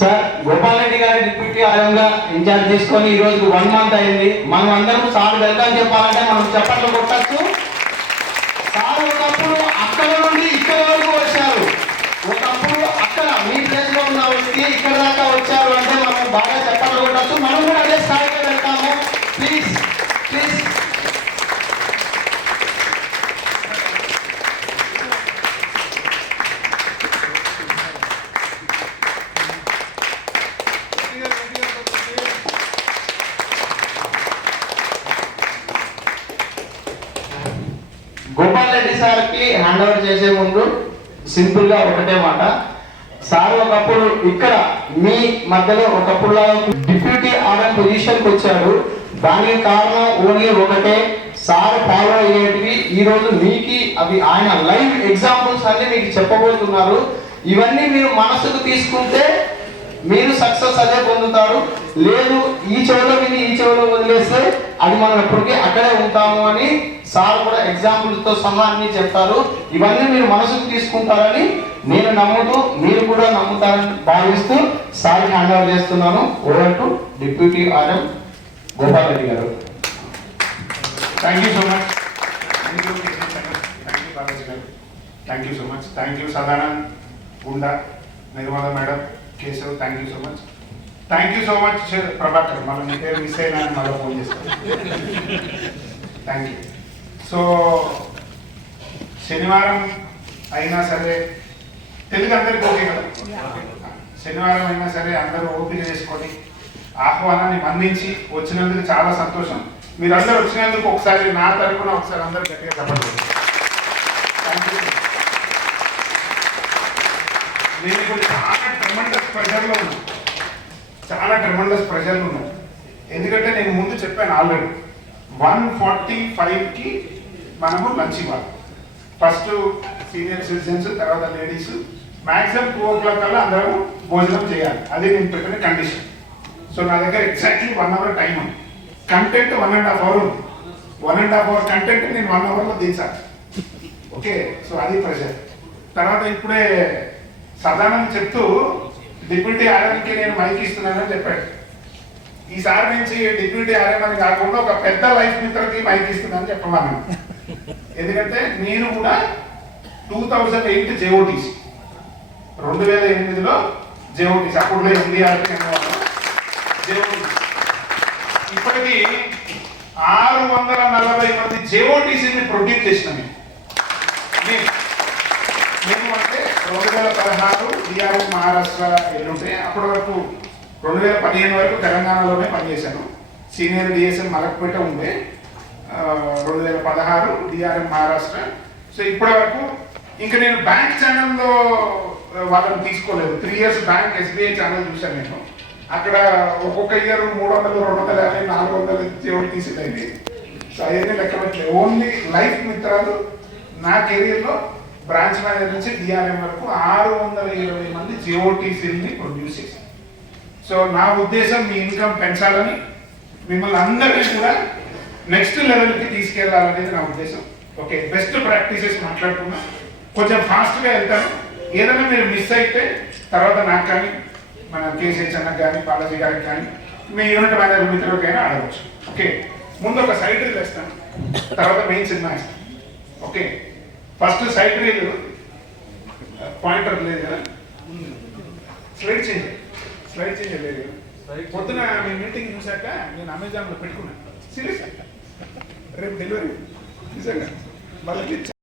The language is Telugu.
సార్ గోపాల్ రెడ్డి గారి డిప్యూటీ ఆయంగా ఇన్ఛార్జ్ తీసుకొని ఈ రోజు 1 month అయింది. మనం అందరం సార్ వెల్కమ్ చెప్పాలంటే మనం చప్పట్లు కొట్టచ్చు. సార్ ఒకప్పుడు అక్కడ నుండి ఇక్కడ వరకు వచ్చారు. ఒకప్పుడు అక్కడ మీ ప్లేస్ లో ఉన్న వ్యక్తి ఇక్కడ దాకా వచ్చారు అంటే మనం బాగా చప్పట్లు కొట్టచ్చు. మనం కూడా అదే స్థాయికి వెళ్తాము. Please please. గోపాల్ రెడ్డి సార్కి హ్యాండ్ ఓవర్ చేసే ముందు సింపుల్ గా ఒకటే మాట. సార్ ఒకప్పుడు ఇక్కడ మీ మధ్యలో ఒకప్పుడు డిప్యూటీ ఆర్ఎం పొజిషన్ కి వచ్చారు. దానికి కారణం ఓన్లీ ఒకటే, సార్ ఫాలో అయ్యేటివి ఈ రోజు మీకు అవి ఆయన లైవ్ ఎగ్జాంపుల్స్ అన్ని మీకు చెప్పబోతున్నారు. ఇవన్నీ మీరు మనసుకు తీసుకుంటే మీరు సక్సెస్ అదే పొందుతారు. లేదు ఈ చెవిలో విని ఈ చెవిలో వదిలేస్తే అది మనం ఎప్పటికీ అక్కడే ఉంటాము అని సార్ కూడా ఎగ్జాంపుల్స్ తో సహా అన్ని చెప్తారు. ఇవన్నీ మీరు మనసుకు తీసుకుంటారని నేను నమ్ముతూ మీరు కూడా నమ్ముతారని భావిస్తూ సార్ హ్యాండ్ ఓవర్ చేస్తున్నాను. Over to deputy RM Gopal Reddy garu. Thank you so much. Thank you so much. Thank you Sadanand, Gunda, Nirmala madam, Keshav. Thank you so much. Thank you so much Prabhakar. మళ్ళీ మీ పేరు మిస్ అయినా అని మళ్ళీ ఫోన్ చేస్తాను. Thank you. సో శనివారం అయినా సరే తెలుగు అందరికీ ఓకే కదా, శనివారం అయినా సరే అందరూ ఓపిక చేసుకొని ఆహ్వానాన్ని మన్నించి వచ్చినందుకు చాలా సంతోషం. మీరందరూ వచ్చినందుకు ఒకసారి నా తరఫున ఒకసారి అందరూ గట్టిగా చెప్పండి. Thank you. నేను ఇప్పుడు చాలా ట్రెమెండస్ ప్రెషర్లో ఉన్నాను, చాలా ట్రెమెండస్ ప్రెషర్లో ఉన్నాను. ఎందుకంటే నేను ముందు చెప్పాను ఆల్రెడీ 1:45కి మనము లంచ్ ఇవ్వాలి. ఫస్ట్ సీనియర్ సిటిజన్స్, తర్వాత లేడీస్, మ్యాక్సిమం 2 o'clock కల్లా అందరూ భోజనం చేయాలి. అది నేను పెట్టిన కండిషన్. సో నా దగ్గర ఎగ్జాక్ట్లీ 1 hour టైం ఉంది. కంటెంట్ 1.5 hour ఉంది. 1.5 hour కంటెంట్ నేను 1 hourలో దించాలి. ఓకే, సో అది ప్రెషర్. తర్వాత ఇప్పుడే సదానంద్ చెప్తూ డిప్యూటీ ఆర్ఎంకి నేను మైక్ ఇస్తున్నానని చెప్పాడు. ఈసారి నుంచి డిప్యూటీ ఆర్ఎం అని కాకుండా ఒక పెద్ద లైఫ్ మిత్రకి మైక్ ఇస్తున్నానని చెప్పమన్నాను. ఎందుకంటే నేను కూడా 2008 జేఓటీసీ, 2008లో జేఓటీసీ, అప్పుడు ఎన్డీఆర్పీ జేఓటీసీ. ఇప్పటికీ 640 మంది జేఓటీసీని ప్రొడ్యూస్ చేసిన మేము అంటే 2016 డిఆర్ఎం మహారాష్ట్ర ఎల్లుంటే అప్పటి వరకు 2015 వరకు తెలంగాణలోనే పనిచేశాను. సీనియర్ డిఎస్ఎం మలక్పేట ఉండే 2016 డిఆర్ఎం మహారాష్ట్ర. సో ఇప్పటి వరకు ఇంకా నేను బ్యాంక్ ఛానల్లో వాళ్ళని తీసుకోలేదు. 3 years బ్యాంక్ ఎస్బీఐ ఛానల్ చూశాను నేను. అక్కడ ఒక్కొక్క ఇయర్ 300, 250, 400 జేఓటీ తీసేది. సో అవన్నీ లెక్క పెట్టలేదు. ఓన్లీ లైఫ్ మిత్రాలు నా కెరీర్లో బ్రాంచ్ మేనేజర్ నుంచి డిఆర్ఎం వరకు 620 మంది జేఓటీసీని ప్రొడ్యూస్ చేశాను. సో నా ఉద్దేశం మీ ఇన్కమ్ పెంచాలని, మిమ్మల్ని అందరినీ కూడా నెక్స్ట్ లెవెల్కి తీసుకెళ్లాలనేది నా ఉద్దేశం. ఓకే, బెస్ట్ ప్రాక్టీసెస్ మాట్లాడుకున్నాం. కొంచెం ఫాస్ట్గా వెళ్తాను. ఏదైనా మీరు మిస్ అయితే తర్వాత నాకు కానీ, మన కేసీహెచ్ అన్నకు కానీ, బాలాజీ గారికి కానీ, మీ యూనిట్ మేనేజర్ మిత్రులకైనా అడగవచ్చు. ఓకే, ముందు ఒక సైట్ రీల్ వేస్తాను, తర్వాత మెయిన్ సినిమా వేస్తాను. Okay, first sight reel pointer లేదు కదా, స్లైడ్ చేంజ్ లేదు. పొద్దున మీ మీటింగ్ చూశాక నేను అమెజాన్లో పెట్టుకున్నాను. సీరియస్, రేపు డెలివరీ నిజంగా వాళ్ళకి